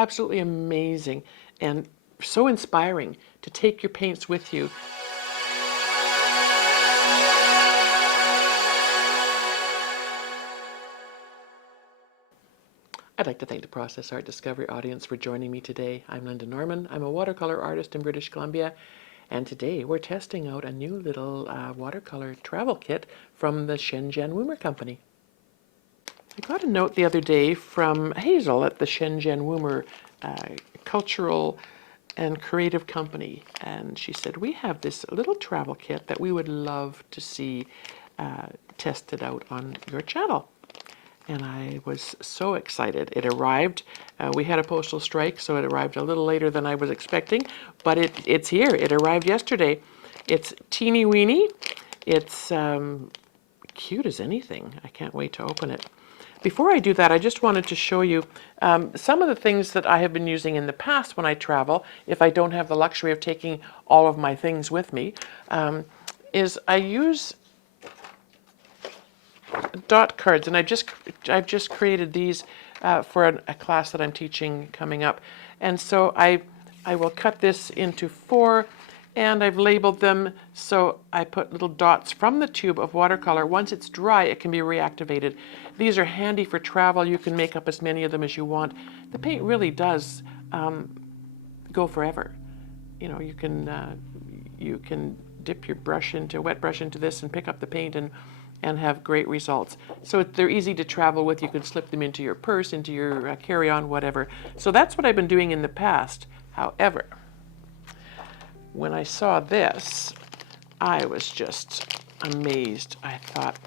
absolutely amazing and so inspiring to take your paints with you. I'd like to thank the Process Art Discovery audience for joining me today. I'm Lynda Norman. I'm a watercolor artist in British Columbia, and today we're testing out a new little watercolor travel kit from the Shenzhen Woomer company. I got a note the other day from Hazel at the Shenzhen Woomer Cultural and Creative Company, and she said, we have this little travel kit that we would love to see tested out on your channel. And I was so excited. It arrived. We had a postal strike, so it arrived a little later than I was expecting, but it's here. It arrived yesterday. It's teeny weeny. It's cute as anything. I can't wait to open it. Before I do that, I just wanted to show you some of the things that I have been using in the past when I travel, if I don't have the luxury of taking all of my things with me, is I use dot cards, and I've just created these for a class that I'm teaching coming up. And so I will cut this into 4, and I've labeled them, so I put little dots from the tube of watercolor. Once it's dry, it can be reactivated. These are handy for travel. You can make up as many of them as you want. The paint really does go forever. You know, you can dip your brush into, wet brush into this and pick up the paint and have great results. So they're easy to travel with. You can slip them into your purse, into your carry-on, whatever. So that's what I've been doing in the past. However, when I saw this, I was just amazed. I thought,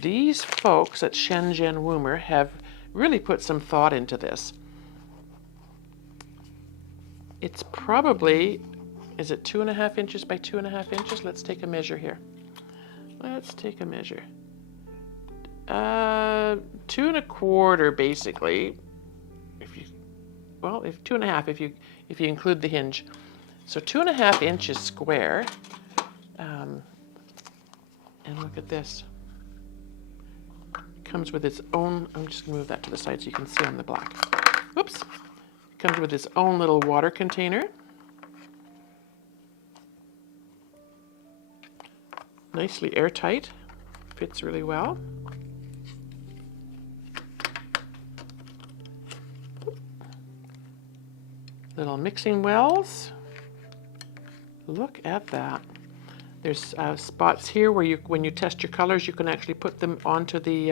these folks at Shenzhen Woomer have really put some thought into this. It's probably, is it 2.5 inches by 2.5 inches? Let's take a measure here. Let's take a measure. 2.25 basically. If 2.5 if you include the hinge. So 2.5 inches square. And look at this. It comes with its own. I'm just gonna move that to the side so you can see on the black. Oops. It comes with its own little water container. Nicely airtight, fits really well. Little mixing wells. Look at that. There's spots here where when you test your colors, you can actually put them onto the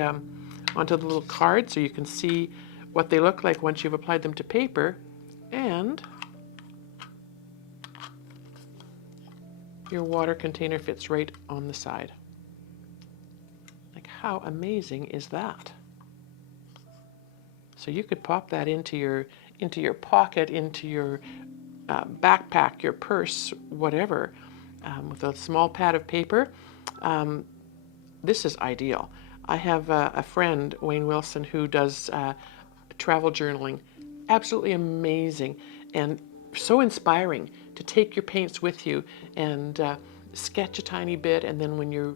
little card so you can see what they look like once you've applied them to paper. And your water container fits right on the side. Like, how amazing is that? So you could pop that into your pocket, into your backpack, your purse, whatever, with a small pad of paper. This is ideal. I have a friend, Wayne Wilson, who does travel journaling. Absolutely amazing and so inspiring to take your paints with you and sketch a tiny bit, and then when you're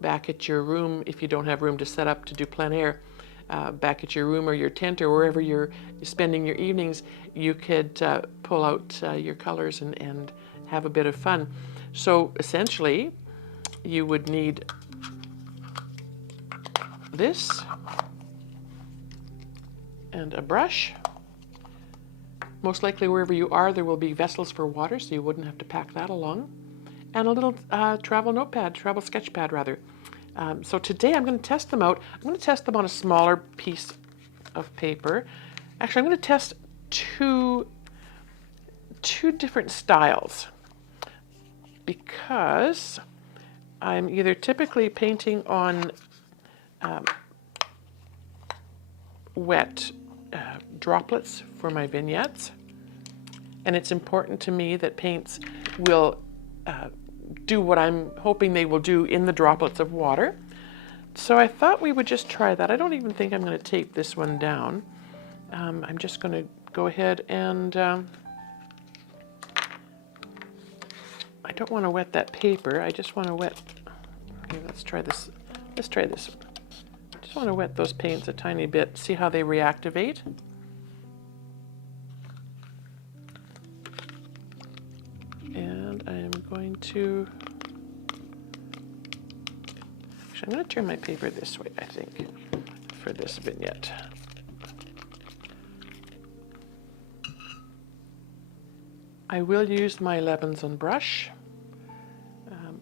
back at your room, if you don't have room to set up to do plein air, back at your room or your tent or wherever you're spending your evenings, you could pull out your colors and have a bit of fun. So essentially, you would need this and a brush. Most likely wherever you are, there will be vessels for water, so you wouldn't have to pack that along. And a little travel sketch pad rather. So today I'm going to test them out. I'm going to test them on a smaller piece of paper. Actually, I'm going to test two different styles because I'm either typically painting on wet droplets for my vignettes, and it's important to me that paints will do what I'm hoping they will do in the droplets of water. So I thought we would just try that. I don't even think I'm going to tape this one down. I'm just going to go ahead and I don't want to wet that paper. I just want to wet. Okay, let's try this. Let's try this one. I just want to wet those paints a tiny bit, see how they reactivate. I'm going to, actually I'm going to turn my paper this way, I think, for this vignette. I will use my Levinson brush.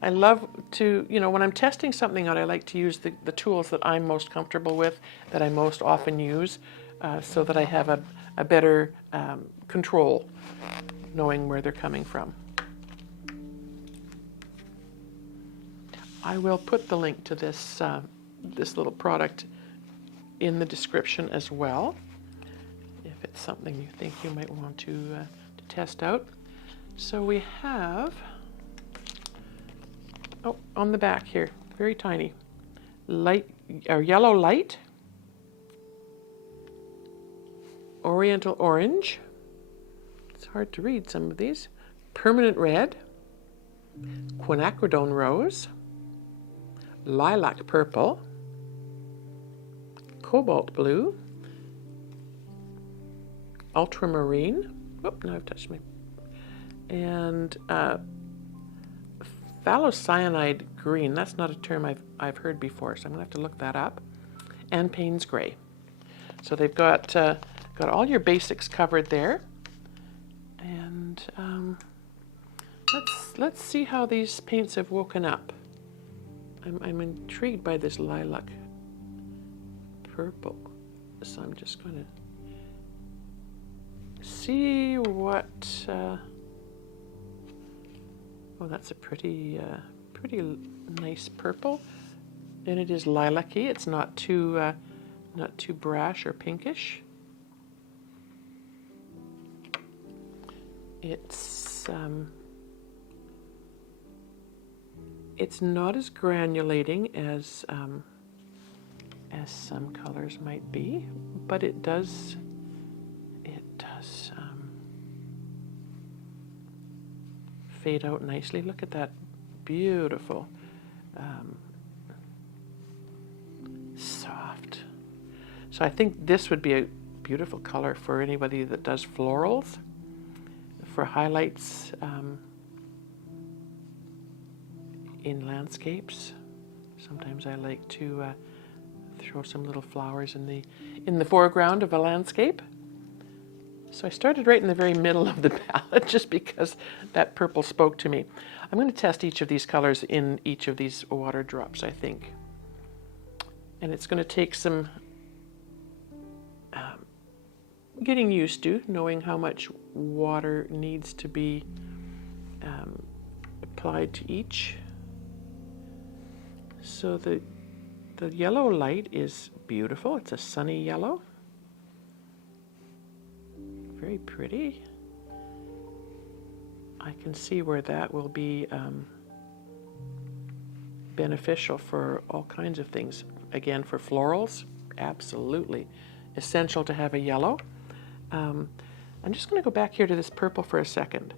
I love to, you know, when I'm testing something out, I like to use the tools that I'm most comfortable with, that I most often use, so that I have a better control, knowing where they're coming from. I will put the link to this, this little product in the description as well, if it's something you think you might want to test out. So we have, oh, on the back here, very tiny, light, or yellow light, oriental orange, it's hard to read some of these, permanent red, quinacridone rose, lilac purple, cobalt blue, ultramarine, oh, now I've touched my, and phthalocyanide green. That's not a term I've heard before, so I'm gonna have to look that up. And Payne's gray. So they've got all your basics covered there. And let's see how these paints have woken up. I'm intrigued by this lilac purple, so I'm just going to see what. Oh, that's a pretty nice purple, and it is lilac-y. It's not too brash or pinkish. It's not as granulating as some colors might be, but it does fade out nicely. Look at that beautiful soft. So I think this would be a beautiful color for anybody that does florals, for highlights in landscapes. Sometimes I like to throw some little flowers in the foreground of a landscape. So I started right in the very middle of the palette just because that purple spoke to me. I'm going to test each of these colors in each of these water drops, I think. And it's going to take some getting used to, knowing how much water needs to be applied to each. So the yellow light is beautiful. It's a sunny yellow. Very pretty. I can see where that will be beneficial for all kinds of things. Again, for florals, absolutely essential to have a yellow. I'm just going to go back here to this purple for a second.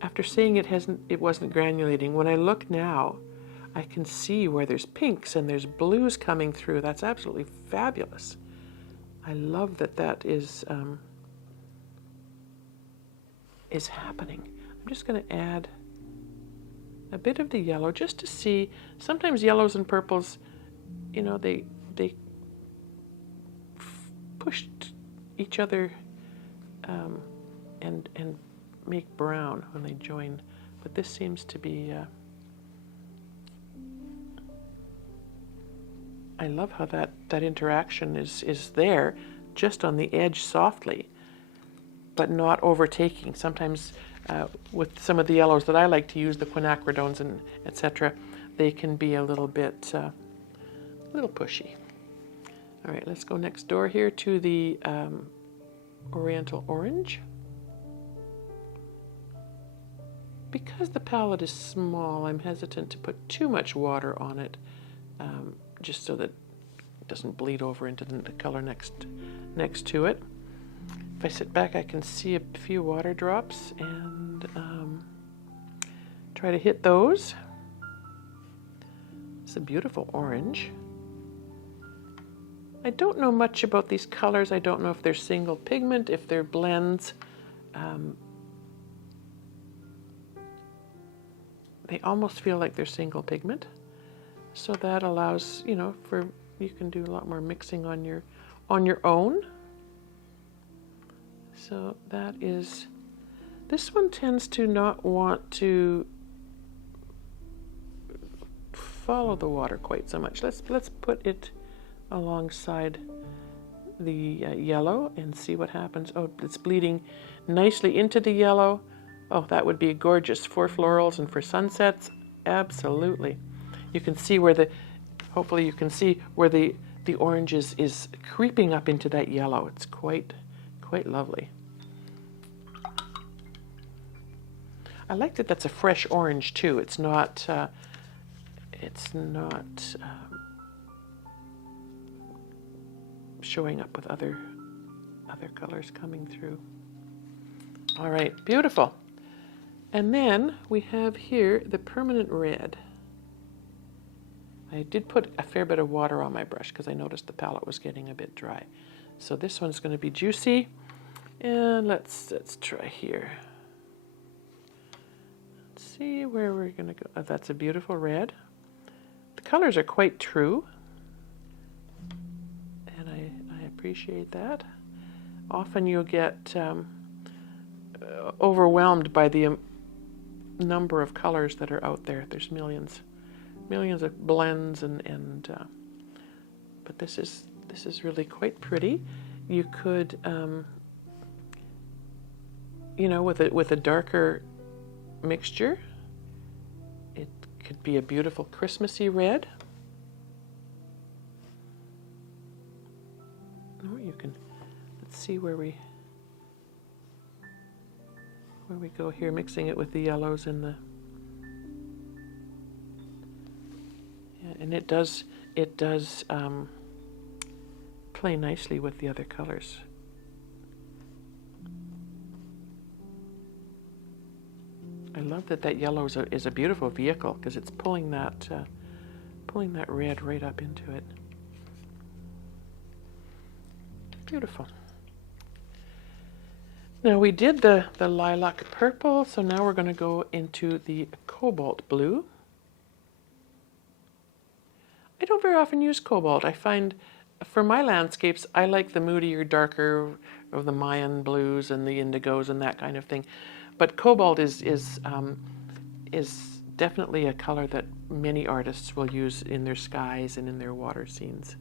After saying it wasn't granulating, when I look now, I can see where there's pinks and there's blues coming through. That's absolutely fabulous. I love that is happening. I'm just going to add a bit of the yellow just to see. Sometimes yellows and purples, you know, they push each other and make brown when they join. But this seems to be. I love how that interaction is there, just on the edge softly, but not overtaking. Sometimes with some of the yellows that I like to use, the quinacridones and etc., they can be a little bit, little pushy. All right, let's go next door here to the Oriental Orange. Because the palette is small, I'm hesitant to put too much water on it, just so that it doesn't bleed over into the color next to it. If I sit back, I can see a few water drops and try to hit those. It's a beautiful orange. I don't know much about these colors. I don't know if they're single pigment, if they're blends. they almost feel like they're single pigment. So that allows, you know, for you can do a lot more mixing on your own. So that is, this one tends to not want to follow the water quite so much. Let's put it alongside the yellow and see what happens. Oh, it's bleeding nicely into the yellow. Oh, that would be gorgeous for florals and for sunsets. Absolutely. You can see where the, hopefully you can see where the orange is creeping up into that yellow. It's quite lovely. I like that that's a fresh orange too. It's not showing up with other colors coming through. All right, beautiful. And then we have here the permanent red. I did put a fair bit of water on my brush because I noticed the palette was getting a bit dry. So this one's going to be juicy. And let's try here. Let's see where we're going to go. Oh, that's a beautiful red. The colors are quite true. And I appreciate that. Often you'll get overwhelmed by the number of colors that are out there. There's millions of blends and but this is really quite pretty. You could you know, with a darker mixture, it could be a beautiful Christmassy red. Or you can, let's see where we go here, mixing it with the yellows and the, yeah, and it does play nicely with the other colors. I love that yellow is a beautiful vehicle because it's pulling that red right up into it. Beautiful. Now we did the lilac purple, so now we're going to go into the cobalt blue. I don't very often use cobalt. I find for my landscapes, I like the moodier, darker of the Mayan blues and the indigos and that kind of thing. But cobalt is definitely a color that many artists will use in their skies and in their water scenes.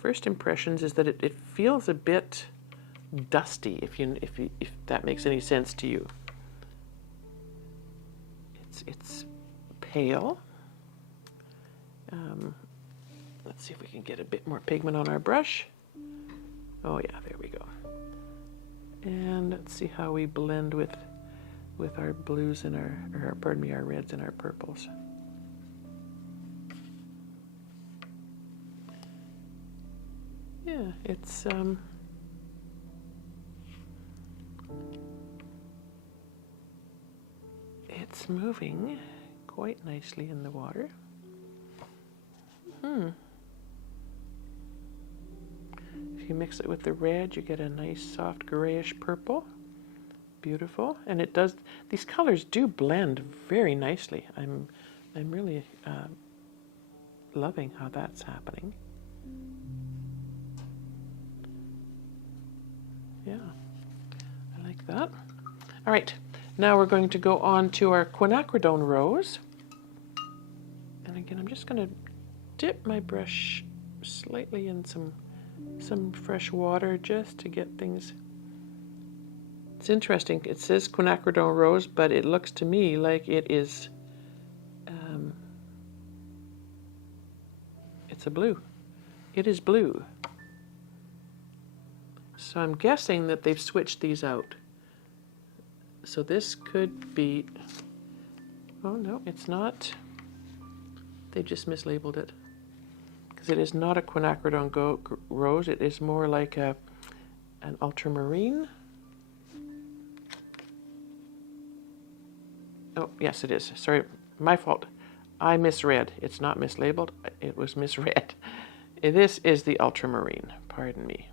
First impressions is that it feels a bit dusty, if that makes any sense to you. It's pale. Let's see if we can get a bit more pigment on our brush. Oh yeah, there we go. And let's see how we blend with our blues and our reds and our purples. Yeah, it's moving quite nicely in the water. If you mix it with the red, you get a nice soft grayish purple. Beautiful. And it does, these colors do blend very nicely. I'm really loving how that's happening. Yeah, I like that. All right, now we're going to go on to our quinacridone rose. And again, I'm just going to dip my brush slightly in some fresh water just to get things. It's interesting. It says quinacridone rose, but it looks to me like it is. It's a blue. It is blue. So I'm guessing that they've switched these out. So this could be. Oh no, it's not. They just mislabeled it. Because it is not a quinacridone rose. It is more like an ultramarine. Oh, yes, it is. Sorry, my fault. I misread. It's not mislabeled. It was misread. This is the ultramarine. Pardon me.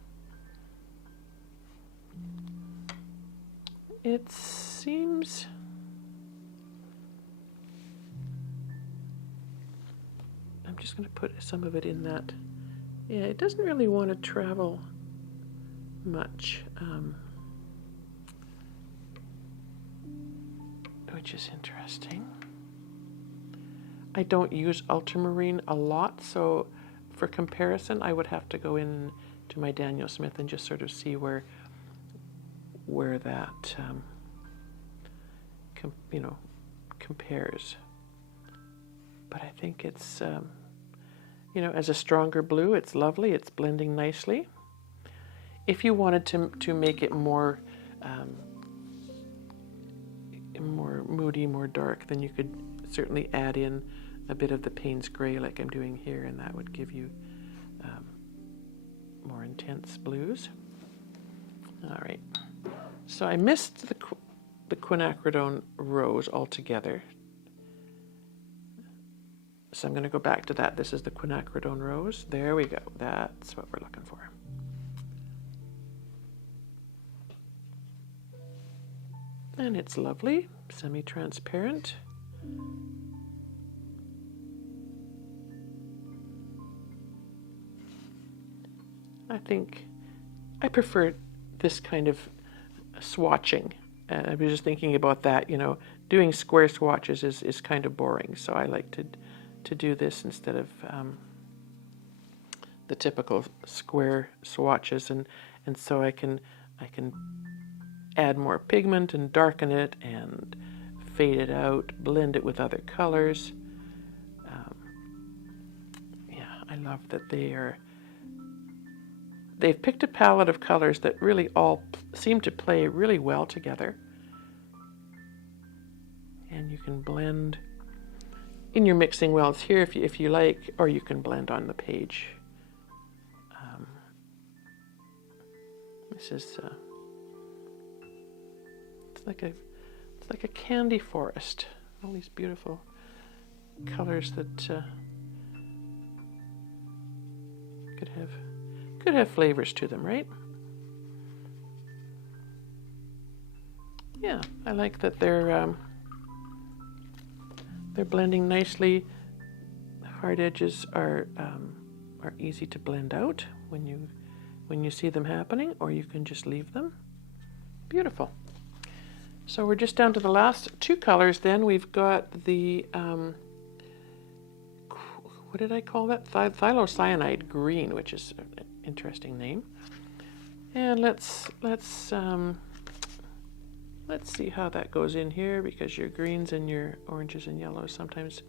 it seems I'm just going to put some of it in that. Yeah, it doesn't really want to travel much, which is interesting. I don't use ultramarine a lot, so for comparison, I would have to go in to my Daniel Smith and just sort of see where that compares. But I think it's as a stronger blue, it's lovely. It's blending nicely. If you wanted to make it more moody, more dark, then you could certainly add in a bit of the Payne's Gray like I'm doing here, and that would give you more intense blues. All right, so I missed the quinacridone rose altogether, so I'm going to go back to that. This is the quinacridone rose. There we go. That's what we're looking for. And it's lovely, semi-transparent. I think I prefer this kind of swatching. I was just thinking about that, doing square swatches is kind of boring, so I like to do this instead of the typical square swatches, and so I can add more pigment and darken it and fade it out, blend it with other colors. Yeah, I love that they've picked a palette of colors that really all seem to play really well together. And you can blend in your mixing wells here if you like, or you can blend on the page. This is it's like a candy forest. All these beautiful colors that could have flavors to them, right? Yeah, I like that they're blending nicely. Hard edges are easy to blend out when you see them happening, or you can just leave them. Beautiful. So we're just down to the last two colors. Then we've got the what did I call that? Thylocyanide green, which is an interesting name. And let's see how that goes in here, because your greens and your oranges and yellows sometimes.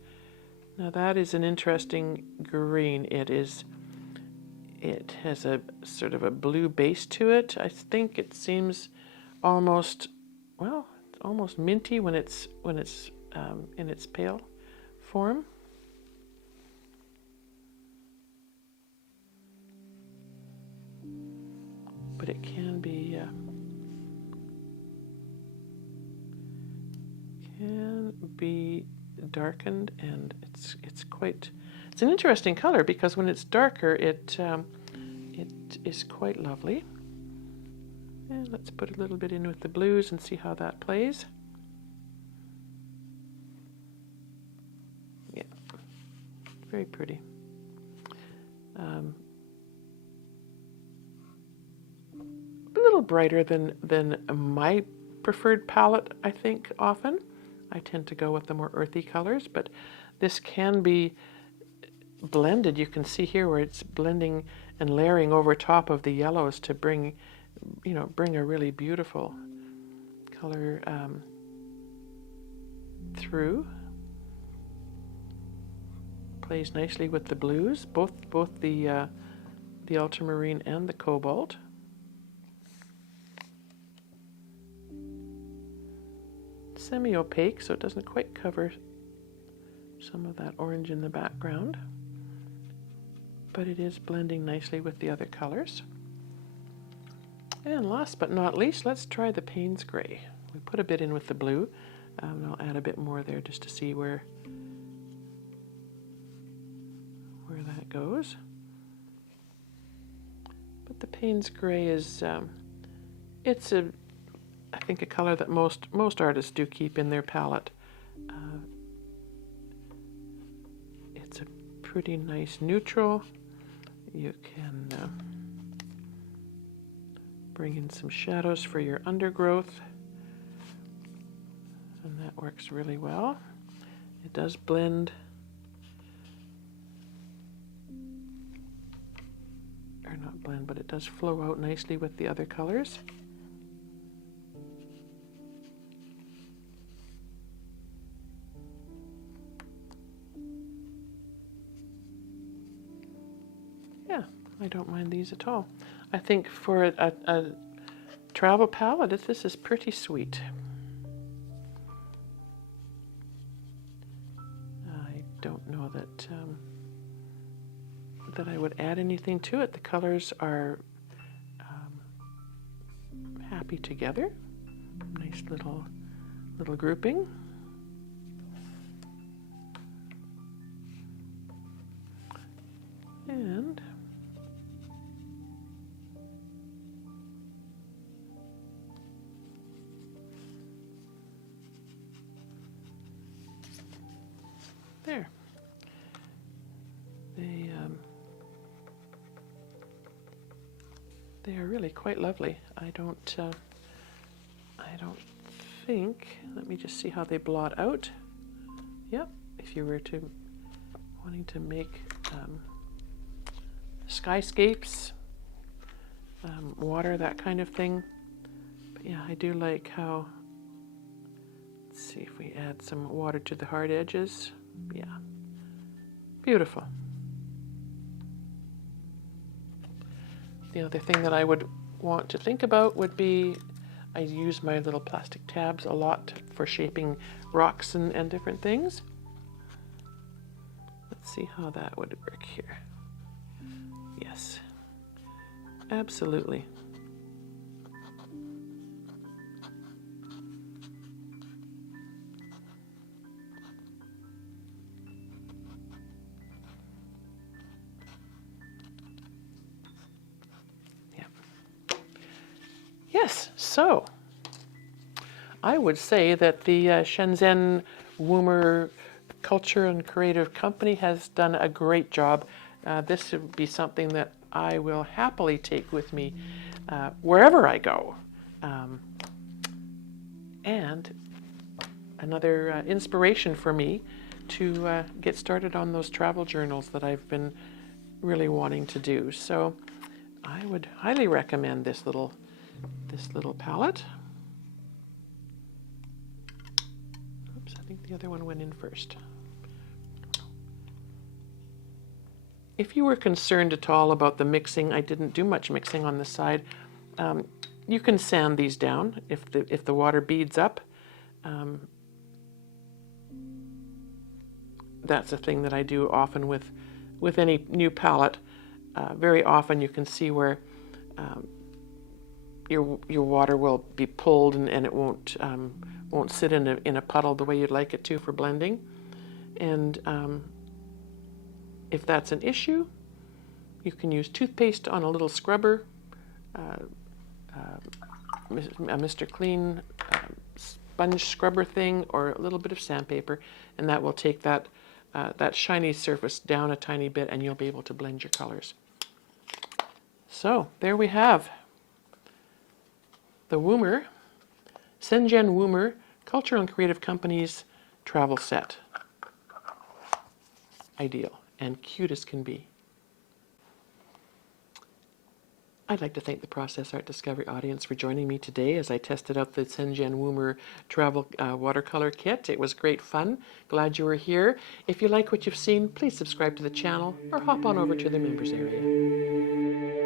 Now that is an interesting green. It has a sort of a blue base to it. I think it seems almost minty when it's in its pale form. But it can be darkened, and it's an interesting color, because when it's darker it is quite lovely. And let's put a little bit in with the blues and see how that plays. Yeah, very pretty. A little brighter than my preferred palette, I think, often. I tend to go with the more earthy colors, but this can be blended. You can see here where it's blending and layering over top of the yellows to bring a really beautiful color through. Plays nicely with the blues, both the ultramarine and the cobalt. Semi-opaque, so it doesn't quite cover some of that orange in the background, but it is blending nicely with the other colors. And last but not least, let's try the Payne's Gray. We put a bit in with the blue, and I'll add a bit more there just to see where that goes. But the Payne's Gray is it's I think a color that most artists do keep in their palette. It's a pretty nice neutral. You can bring in some shadows for your undergrowth, and that works really well. It does blend, or not blend, but it does flow out nicely with the other colors. Yeah, I don't mind these at all. I think for a travel palette, this is pretty sweet. I don't know that that I would add anything to it. The colors are happy together. Nice little grouping. And there. They are really quite lovely. I don't think. Let me just see how they blot out. Yep. If you were wanting to make skyscapes, water, that kind of thing. But yeah, I do like how. Let's see if we add some water to the hard edges. Yeah, beautiful. The other thing that I would want to think about would be, I use my little plastic tabs a lot for shaping rocks and different things. Let's see how that would work here. Yes, absolutely. Yes, so I would say that the Shenzhen Woomer Culture and Creative Company has done a great job. This would be something that I will happily take with me wherever I go. And another inspiration for me to get started on those travel journals that I've been really wanting to do. So I would highly recommend this little palette. Oops, I think the other one went in first. If you were concerned at all about the mixing, I didn't do much mixing on this side. You can sand these down if the water beads up. That's a thing that I do often with any new palette. Very often you can see where your water will be pulled and it won't sit in a puddle the way you'd like it to for blending. And if that's an issue, you can use toothpaste on a little scrubber, a Mr. Clean sponge scrubber thing, or a little bit of sandpaper, and that will take that shiny surface down a tiny bit, and you'll be able to blend your colors. So there we have the Woomer, Shenzhen Woomer Cultural and Creative Company's travel set. Ideal and cute as can be. I'd like to thank the Process Art Discovery audience for joining me today as I tested out the Shenzhen Woomer travel watercolor kit. It was great fun. Glad you were here. If you like what you've seen, please subscribe to the channel or hop on over to the members area.